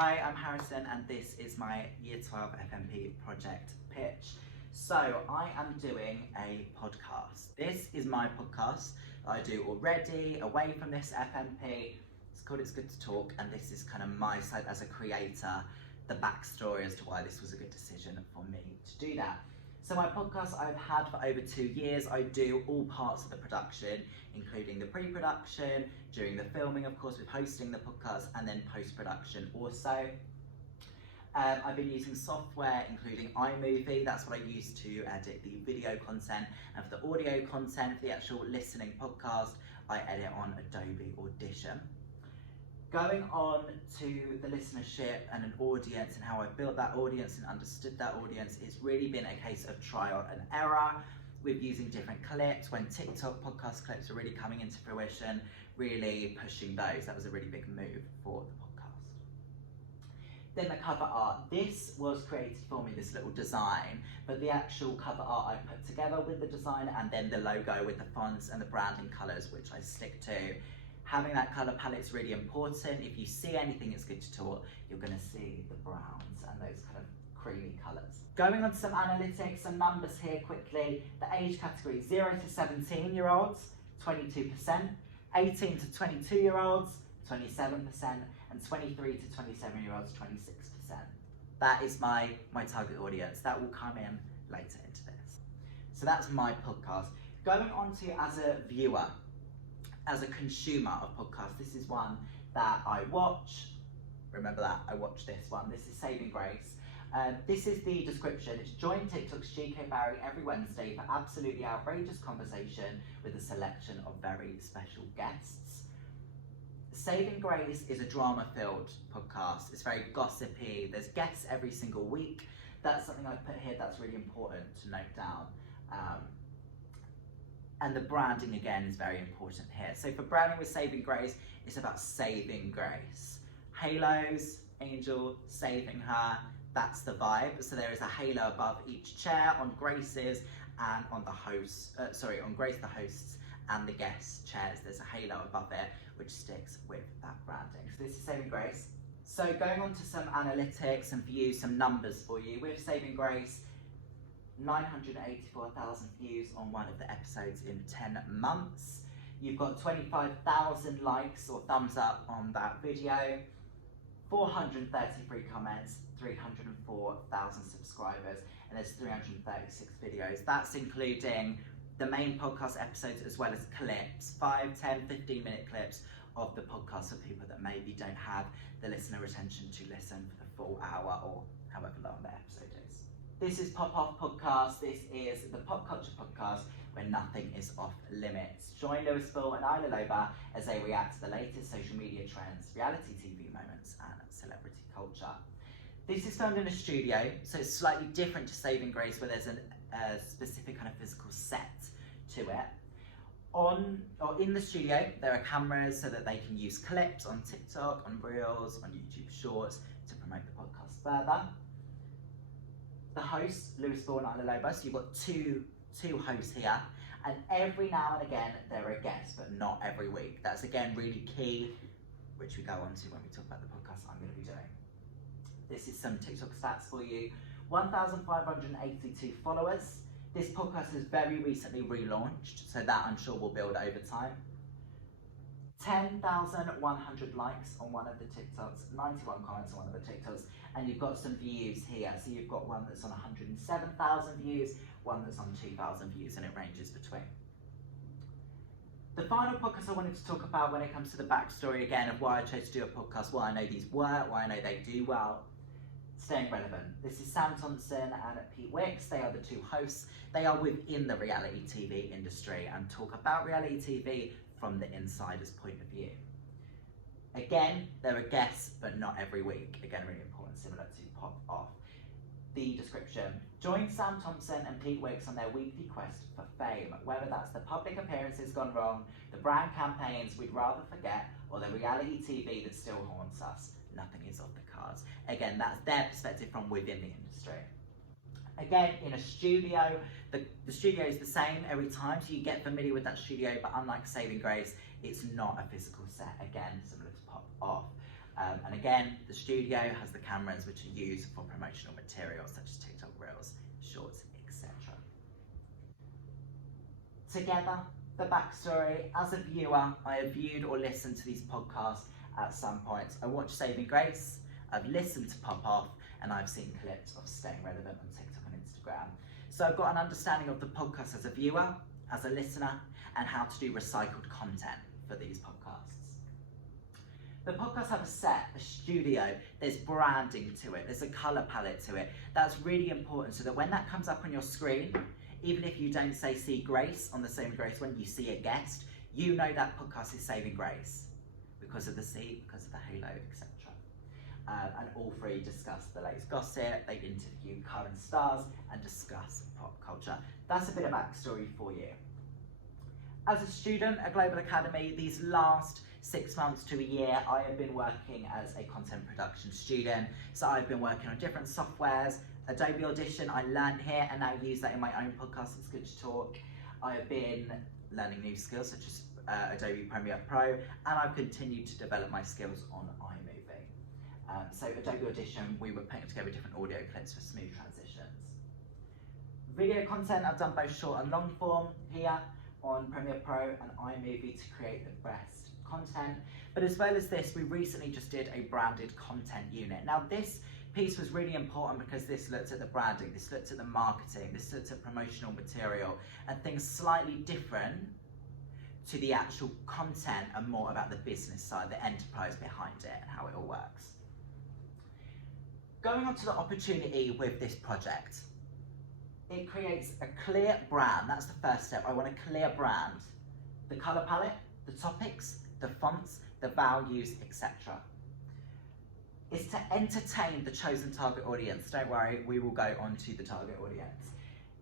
Hi, I'm Harrison and this is my Year 12 FMP project pitch. So I am doing a podcast. This is my podcast I do already away from this FMP. It's called It's Good to Talk, and this is kind of my side as a creator, the backstory as to why this was a good decision for me to do that. So my podcast I've had for over 2 years. I do all parts of the production, including the pre-production, during the filming, of course, with hosting the podcast, and then post-production also. I've been using software including iMovie. That's what I use to edit the video content, and for the audio content, for the actual listening podcast, I edit on Adobe Audition. Going on to the listenership and an audience and how I built that audience and understood that audience, it's really been a case of trial and error with using different clips. When TikTok podcast clips are really coming into fruition, really pushing those. That was a really big move for the podcast. Then the cover art. This was created for me, this little design, but the actual cover art I put together with the design, and then the logo with the fonts and the branding colours, which I stick to. Having that colour palette is really important. If you see anything It's Good to Talk, you're going to see the browns and those kind of creamy colours. Going on to some analytics, some numbers here quickly. The age category, 0 to 17 year olds, 22%, 18 to 22 year olds, 27%, and 23 to 27 year olds, 26%. That is my target audience. That will come in later into this. So that's my podcast. Going on to as a viewer, as a consumer of podcasts, this is one that I watch. Remember that, I watch this one. This is Saving Grace. This is the description. It's join TikTok's GK Barry every Wednesday for absolutely outrageous conversation with a selection of very special guests. Saving Grace is a drama-filled podcast. It's very gossipy. There's guests every single week. That's something I've put here that's really important to note down. And the branding, again, is very important here. So for branding with Saving Grace, it's about saving Grace. Halos, angel, saving her, that's the vibe. So there is a halo above each chair on Grace's and on the host, on Grace, the host's, and the guest chairs. There's a halo above it, which sticks with that branding. So this is Saving Grace. So going on to some analytics and views, some numbers for you. With Saving Grace, 984,000 views on one of the episodes in 10 months. You've got 25,000 likes or thumbs up on that video, 433 comments, 304,000 subscribers, and there's 336 videos. That's including the main podcast episodes as well as clips, 5, 10, 15-minute clips of the podcast for people that maybe don't have the listener retention to listen for the full hour or however long the episode is. This is Pop Off Podcast. This is the pop culture podcast where nothing is off limits. Join Lewis Bull and Isla Loba as they react to the latest social media trends, reality TV moments, and celebrity culture. This is filmed in a studio, so it's slightly different to Saving Grace, where there's a specific kind of physical set to it. In the studio, there are cameras so that they can use clips on TikTok, on Reels, on YouTube Shorts to promote the podcast further. The host, Lewis Bull and Isla Loba, so you've got two hosts here, and every now and again there are guests, but not every week. That's again really key, which we go on to when we talk about the podcast I'm going to be doing. This is some TikTok stats for you. 1,582 followers. This podcast has very recently relaunched, so that I'm sure will build over time. 10,100 likes on one of the TikToks, 91 comments on one of the TikToks, and you've got some views here. So you've got one that's on 107,000 views, one that's on 2,000 views, and it ranges between. The final podcast I wanted to talk about when it comes to the backstory again of why I chose to do a podcast, why I know these work, why I know they do well. Staying relevant. This is Sam Thompson and Pete Wicks. They are the two hosts. They are within the reality TV industry and talk about reality TV from the insider's point of view. Again, there are guests, but not every week. Again, really important, similar to Pop Off. The description: join Sam Thompson and Pete Wicks on their weekly quest for fame, whether that's the public appearances gone wrong, the brand campaigns we'd rather forget, or the reality TV that still haunts us. Nothing is off the cards. Again, that's their perspective from within the industry. Again, in a studio, the studio is the same every time, so you get familiar with that studio, but unlike Saving Grace, it's not a physical set. Again, similar to Pop Off. And again, the studio has the cameras which are used for promotional materials such as TikTok Reels, Shorts, etc. Together, the backstory. As a viewer, I have viewed or listened to these podcasts at some point. I watched Saving Grace, I've listened to Pop Off, and I've seen clips of Staying Relevant on TikTok and Instagram. So I've got an understanding of the podcast as a viewer, as a listener, and how to do recycled content for these podcasts. The podcasts have a set, a studio, there's branding to it, there's a colour palette to it. That's really important so that when that comes up on your screen, even if you don't say see Grace on the Saving Grace when you see a guest, you know that podcast is Saving Grace because of the C, because of the halo, etc. And all three discuss the latest gossip, they interview current stars and discuss pop culture. That's a bit of backstory for you. As a student at Global Academy, these last 6 months to a year, I have been working as a content production student. So I've been working on different softwares. Adobe Audition, I learned here and now use that in my own podcast, It's Good to Talk. I have been learning new skills such as Adobe Premiere Pro, and I've continued to develop my skills on iMovie. So Adobe Audition, we were putting together different audio clips for smooth transitions. Video content, I've done both short and long form here on Premiere Pro and iMovie to create the best content. But as well as this, we recently just did a branded content unit. Now this piece was really important because this looked at the branding, this looked at the marketing, this looked at promotional material and things slightly different to the actual content and more about the business side, the enterprise behind it and how it all works. Going on to the opportunity with this project, it creates a clear brand. That's the first step. I want a clear brand. The colour palette, the topics, the fonts, the values, etc. It's to entertain the chosen target audience. Don't worry, we will go on to the target audience.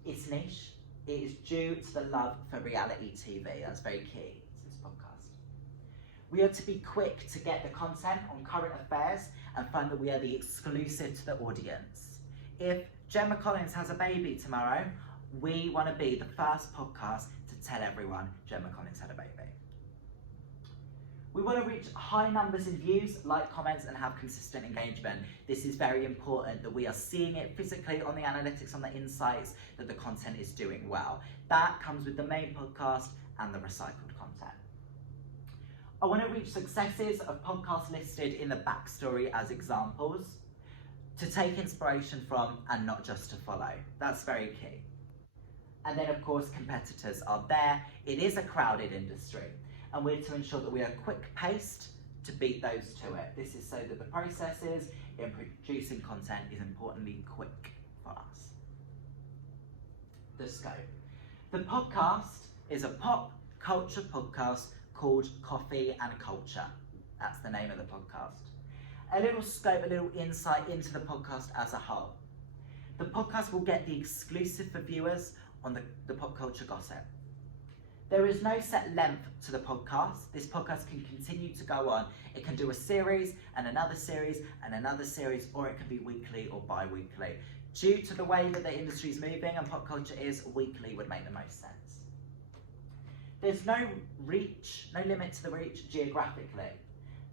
It's niche. It is due to the love for reality TV. That's very key to this podcast. We are to be quick to get the content on current affairs and find that we are the exclusive to the audience. If Gemma Collins has a baby tomorrow, we want to be the first podcast to tell everyone Gemma Collins had a baby. We want to reach high numbers in views, like, comments, and have consistent engagement. This is very important that we are seeing it physically on the analytics, on the insights, that the content is doing well. That comes with the main podcast and the recycled content. I want to reach successes of podcasts listed in the backstory as examples, to take inspiration from and not just to follow. That's very key. And then of course competitors are there. It is a crowded industry and we're to ensure that we are quick-paced to beat those to it. This is so that the processes in producing content is importantly quick for us. The scope. The podcast is a pop culture podcast called Coffee and Culture. That's the name of the podcast. A little scope, a little insight into the podcast as a whole. The podcast will get the exclusive for viewers on the pop culture gossip. There is no set length to the podcast. This podcast can continue to go on. It can do a series and another series and another series, or it can be weekly or bi-weekly. Due to the way that the industry is moving and pop culture is, weekly would make the most sense. There's no reach, no limit to the reach geographically.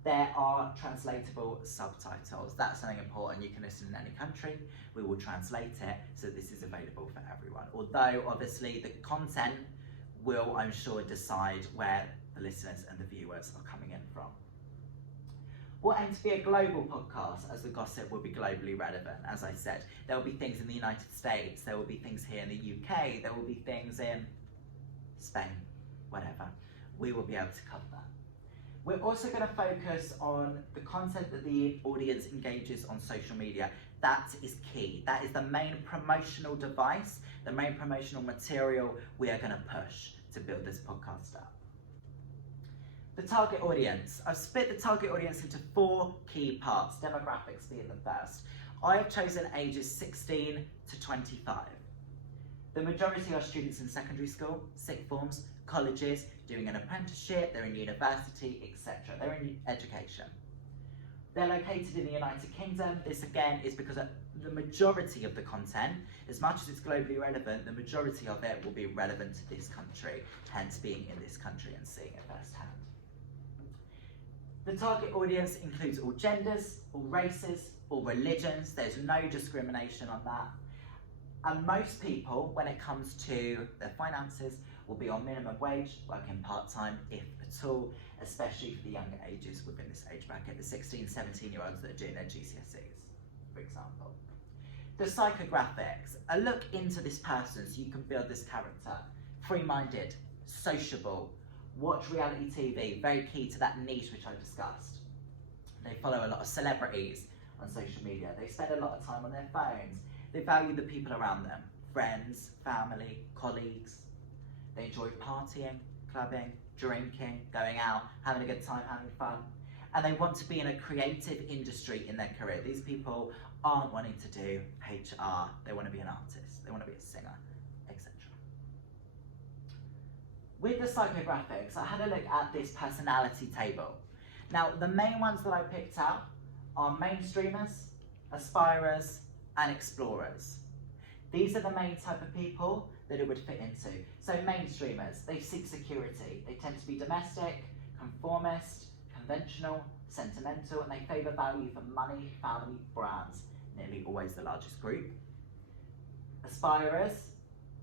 There are translatable subtitles. That's something important. You can listen in any country. We will translate it so this is available for everyone. Although obviously the content will, I'm sure, decide where the listeners and the viewers are coming in from. We'll aim to be a global podcast as the gossip will be globally relevant. As I said, there will be things in the United States, there will be things here in the UK, there will be things in Spain, whatever. We will be able to cover that. We're also going to focus on the content that the audience engages on social media. That is key. That is the main promotional device, the main promotional material we are going to push to build this podcast up. The target audience. I've split the target audience into 4 key parts, demographics being the first. I have chosen ages 16 to 25. The majority are students in secondary school, sixth forms, colleges, doing an apprenticeship, they're in university, etc. They're in education. They're located in the United Kingdom. This again is because the majority of the content, as much as it's globally relevant, the majority of it will be relevant to this country, hence being in this country and seeing it firsthand. The target audience includes all genders, all races, all religions. There's no discrimination on that. And most people, when it comes to their finances, will be on minimum wage, working part-time, if at all, especially for the younger ages within this age bracket, the 16, 17-year-olds that are doing their GCSEs, for example. The psychographics, a look into this person so you can build this character. Free-minded, sociable, watch reality TV, very key to that niche which I discussed. They follow a lot of celebrities on social media. They spend a lot of time on their phones. They value the people around them, friends, family, colleagues. They enjoy partying, clubbing, drinking, going out, having a good time, having fun. And they want to be in a creative industry in their career. These people aren't wanting to do HR. They want to be an artist. They want to be a singer, etc. With the psychographics, I had a look at this personality table. Now, the main ones that I picked out are mainstreamers, aspirers, and explorers. These are the main type of people that it would fit into. So mainstreamers, they seek security. They tend to be domestic, conformist, conventional, sentimental, and they favour value for money, family, brands, nearly always the largest group. Aspirers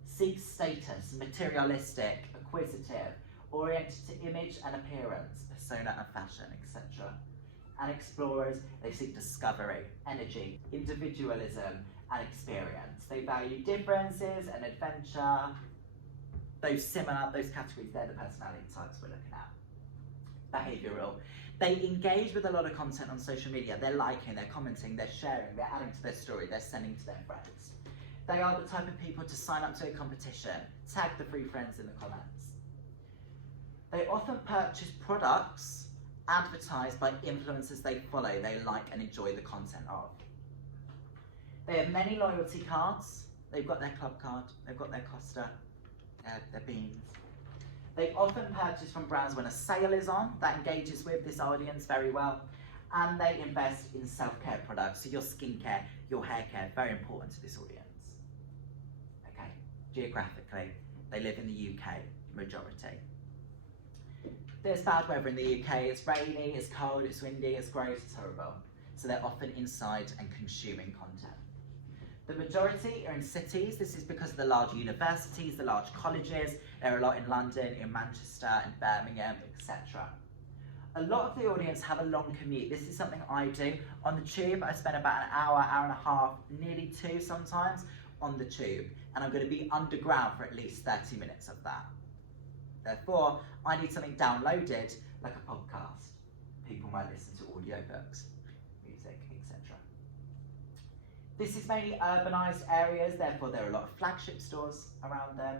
seek status, materialistic, acquisitive, oriented to image and appearance, persona and fashion, etc. And explorers, they seek discovery, energy, individualism, and experience. They value differences and adventure. Those categories, they're the personality types we're looking at. Behavioural. They engage with a lot of content on social media. They're liking, they're commenting, they're sharing, they're adding to their story, they're sending to their friends. They are the type of people to sign up to a competition, tag the free friends in the comments. They often purchase products advertised by influencers they follow, they like and enjoy the content of. They have many loyalty cards. They've got their club card, they've got their Costa, their beans. They often purchase from brands when a sale is on, that engages with this audience very well. And they invest in self-care products, so your skincare, your hair care, very important to this audience. Okay, geographically, they live in the UK, majority. There's bad weather in the UK, it's rainy, it's cold, it's windy, it's gross, it's horrible. So they're often inside and consuming content. The majority are in cities. This is because of the large universities, the large colleges. There are a lot in London, in Manchester, in Birmingham, etc. A lot of the audience have a long commute. This is something I do. On the tube, I spend about an hour, hour and a half, nearly 2 sometimes, on the tube. And I'm going to be underground for at least 30 minutes of that. Therefore, I need something downloaded, like a podcast. People might listen to audiobooks, music, etc. This is mainly urbanised areas, therefore there are a lot of flagship stores around them,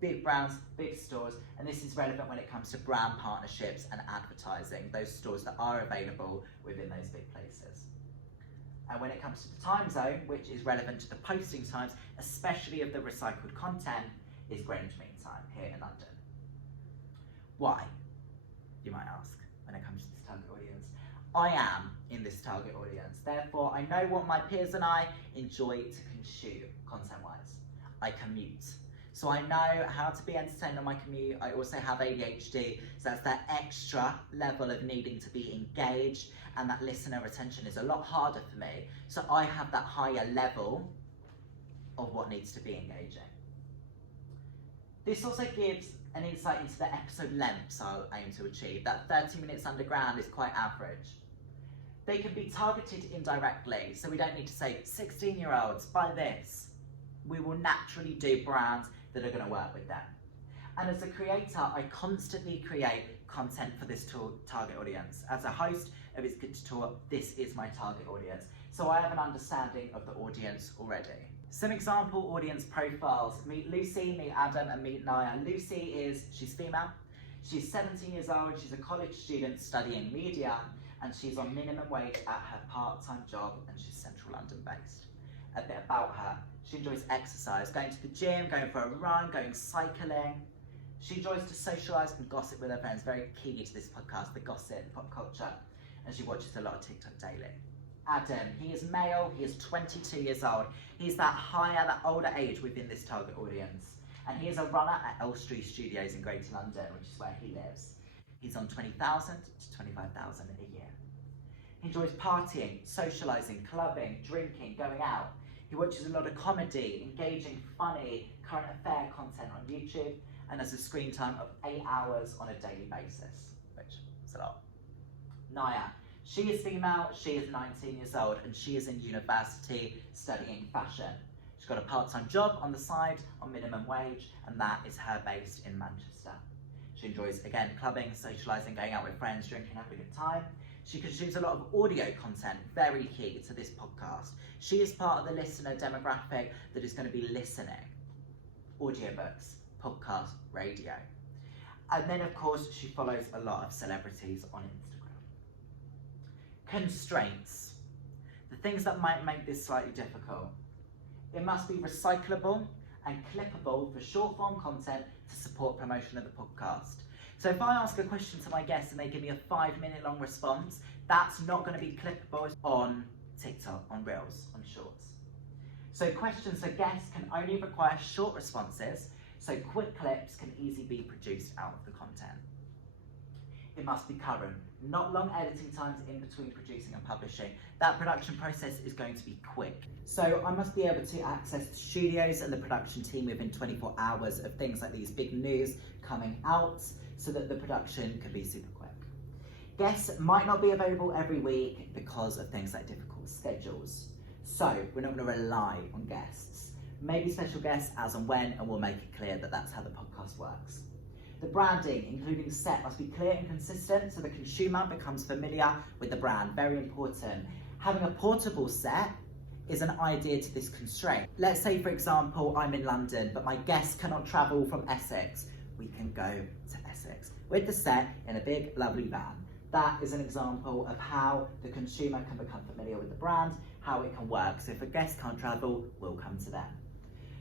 big brands, big stores, and this is relevant when it comes to brand partnerships and advertising, those stores that are available within those big places. And when it comes to the time zone, which is relevant to the posting times, especially of the recycled content, is Greenwich Mean Time here in London. Why, you might ask, when it comes to this target audience? I am in this target audience, therefore I know what my peers and I enjoy to consume content-wise. I commute, so I know how to be entertained on my commute. I also have ADHD, so that's that extra level of needing to be engaged, and that listener retention is a lot harder for me, so I have that higher level of what needs to be engaging. This also gives an insight into the episode lengths I'll aim to achieve. That 30 minutes underground is quite average. They can be targeted indirectly, so we don't need to say 16-year-olds, buy this. We will naturally do brands that are going to work with them. And as a creator, I constantly create content for this target audience. As a host of It's Good to Talk, this is my target audience. So I have an understanding of the audience already. Some example audience profiles. Meet Lucy, meet Adam, and meet Naya. Lucy she's female. She's 17 years old. She's a college student studying media, and she's on minimum wage at her part-time job, and she's Central London based. A bit about her. She enjoys exercise, going to the gym, going for a run, going cycling. She enjoys to socialise and gossip with her friends. Very key to this podcast, the gossip, pop culture. And she watches a lot of TikTok daily. Adam, he is male, he is 22 years old. He's that older age within this target audience. And he is a runner at Elstree Studios in Greater London, which is where he lives. He's on 20,000 to 25,000 a year. He enjoys partying, socialising, clubbing, drinking, going out. He watches a lot of comedy, engaging, funny, current affair content on YouTube, and has a screen time of 8 hours on a daily basis, which is a lot. Naya, she is female, she is 19 years old, and she is in university studying fashion. She's got a part-time job on the side on minimum wage, and that is her based in Manchester. She enjoys, again, clubbing, socialising, going out with friends, drinking, having a good time. She consumes a lot of audio content, very key to this podcast. She is part of the listener demographic that is going to be listening. Audiobooks, podcast, radio. And then, of course, she follows a lot of celebrities on Instagram. Constraints. The things that might make this slightly difficult. It must be recyclable and clippable for short form content to support promotion of the podcast. So if I ask a question to my guests and they give me a 5-minute long response, that's not going to be clippable on TikTok, on Reels, on Shorts. So questions for guests can only require short responses, so quick clips can easily be produced out of the content. It must be current, not long editing times in between producing and publishing. That production process is going to be quick. So I must be able to access the studios and the production team within 24 hours of things like these big news coming out, so that the production can be super quick. Guests might not be available every week because of things like difficult schedules. So we're not going to rely on guests. Maybe special guests as and when, and we'll make it clear that that's how the podcast works. The branding, including set, must be clear and consistent so the consumer becomes familiar with the brand. Very important. Having a portable set is an idea to this constraint. Let's say, for example, I'm in London, but my guests cannot travel from Essex. We can go to Essex with the set in a big, lovely van. That is an example of how the consumer can become familiar with the brand, how it can work. So if a guest can't travel, we'll come to them.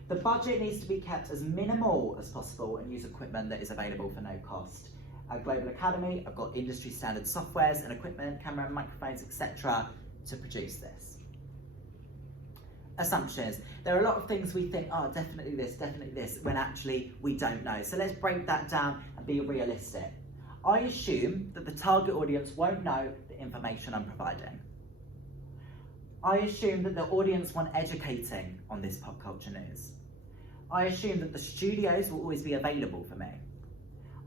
The budget needs to be kept as minimal as possible and use equipment that is available for no cost. At Global Academy, I've got industry standard softwares and equipment, camera, microphones, etc. to produce this. Assumptions. There are a lot of things we think, oh, definitely this, when actually we don't know. So let's break that down and be realistic. I assume that the target audience won't know the information I'm providing. I assume that the audience want educating on this pop culture news. I assume that the studios will always be available for me.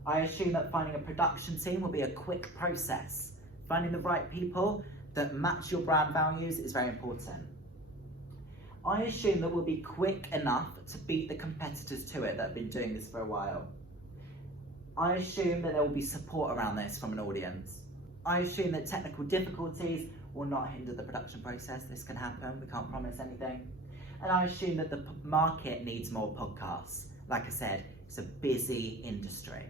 I assume that finding a production team will be a quick process. Finding the right people that match your brand values is very important. I assume that we'll be quick enough to beat the competitors to it that have been doing this for a while. I assume that there will be support around this from an audience. I assume that technical difficulties will not hinder the production process. This can happen, we can't promise anything. And I assume that the market needs more podcasts. Like I said, it's a busy industry.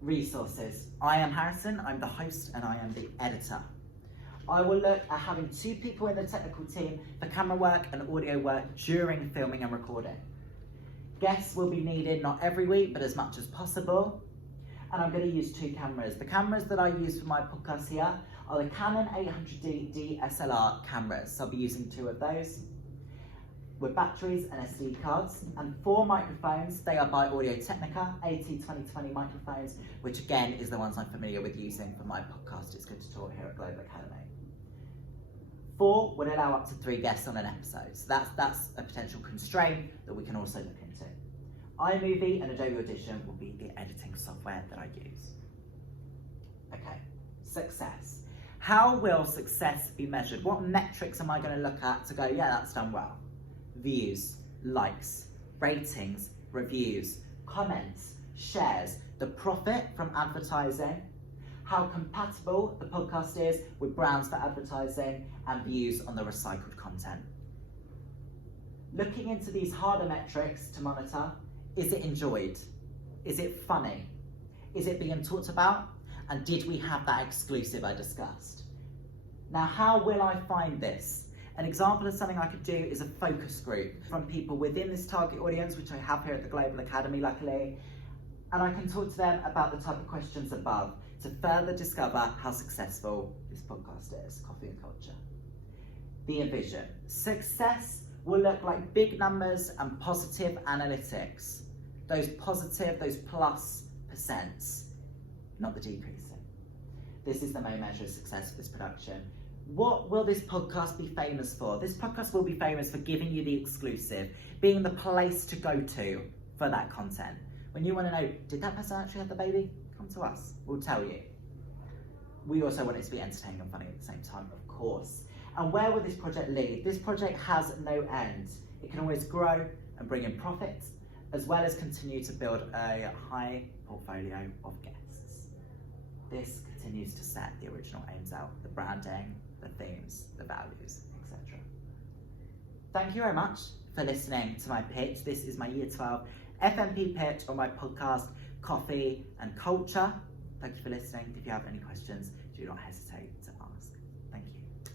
Resources. I am Harrison, I'm the host and I am the editor. I will look at having 2 people in the technical team for camera work and audio work during filming and recording. Guests will be needed not every week, but as much as possible. And I'm going to use 2 cameras. The cameras that I use for my podcast here are the Canon 800D DSLR cameras. So I'll be using 2 of those with batteries and SD cards, and 4 microphones. They are by Audio-Technica AT2020 microphones, which again is the ones I'm familiar with using for my podcast. It's good to talk here at Global Academy. 4 would allow up to 3 guests on an episode. So that's a potential constraint that we can also look into. iMovie and Adobe Audition will be the editing software that I use. Okay, success. How will success be measured? What metrics am I going to look at to go, yeah, that's done well? Views, likes, ratings, reviews, comments, shares, the profit from advertising, how compatible the podcast is with brands for advertising, and views on the recycled content. Looking into these harder metrics to monitor, is it enjoyed? Is it funny? Is it being talked about? And did we have that exclusive I discussed? Now, how will I find this? An example of something I could do is a focus group from people within this target audience, which I have here at the Global Academy, luckily, and I can talk to them about the type of questions above to further discover how successful this podcast is, Coffee and Culture. The envision. Success will look like big numbers and positive analytics. Those positive, those plus not the decreasing. This is the main measure of success of this production. What will this podcast be famous for? This podcast will be famous for giving you the exclusive, being the place to go to for that content. When you want to know, did that person actually have the baby? Come to us, we'll tell you. We also want it to be entertaining and funny at the same time, of course. And where will this project lead? This project has no end. It can always grow and bring in profits, as well as continue to build a high portfolio of guests. This continues to set the original aims out, the branding, the themes, the values, etc. Thank you very much for listening to my pitch. This is my Year 12 FNP pitch on my podcast, Coffee and Culture. Thank you for listening. If you have any questions, do not hesitate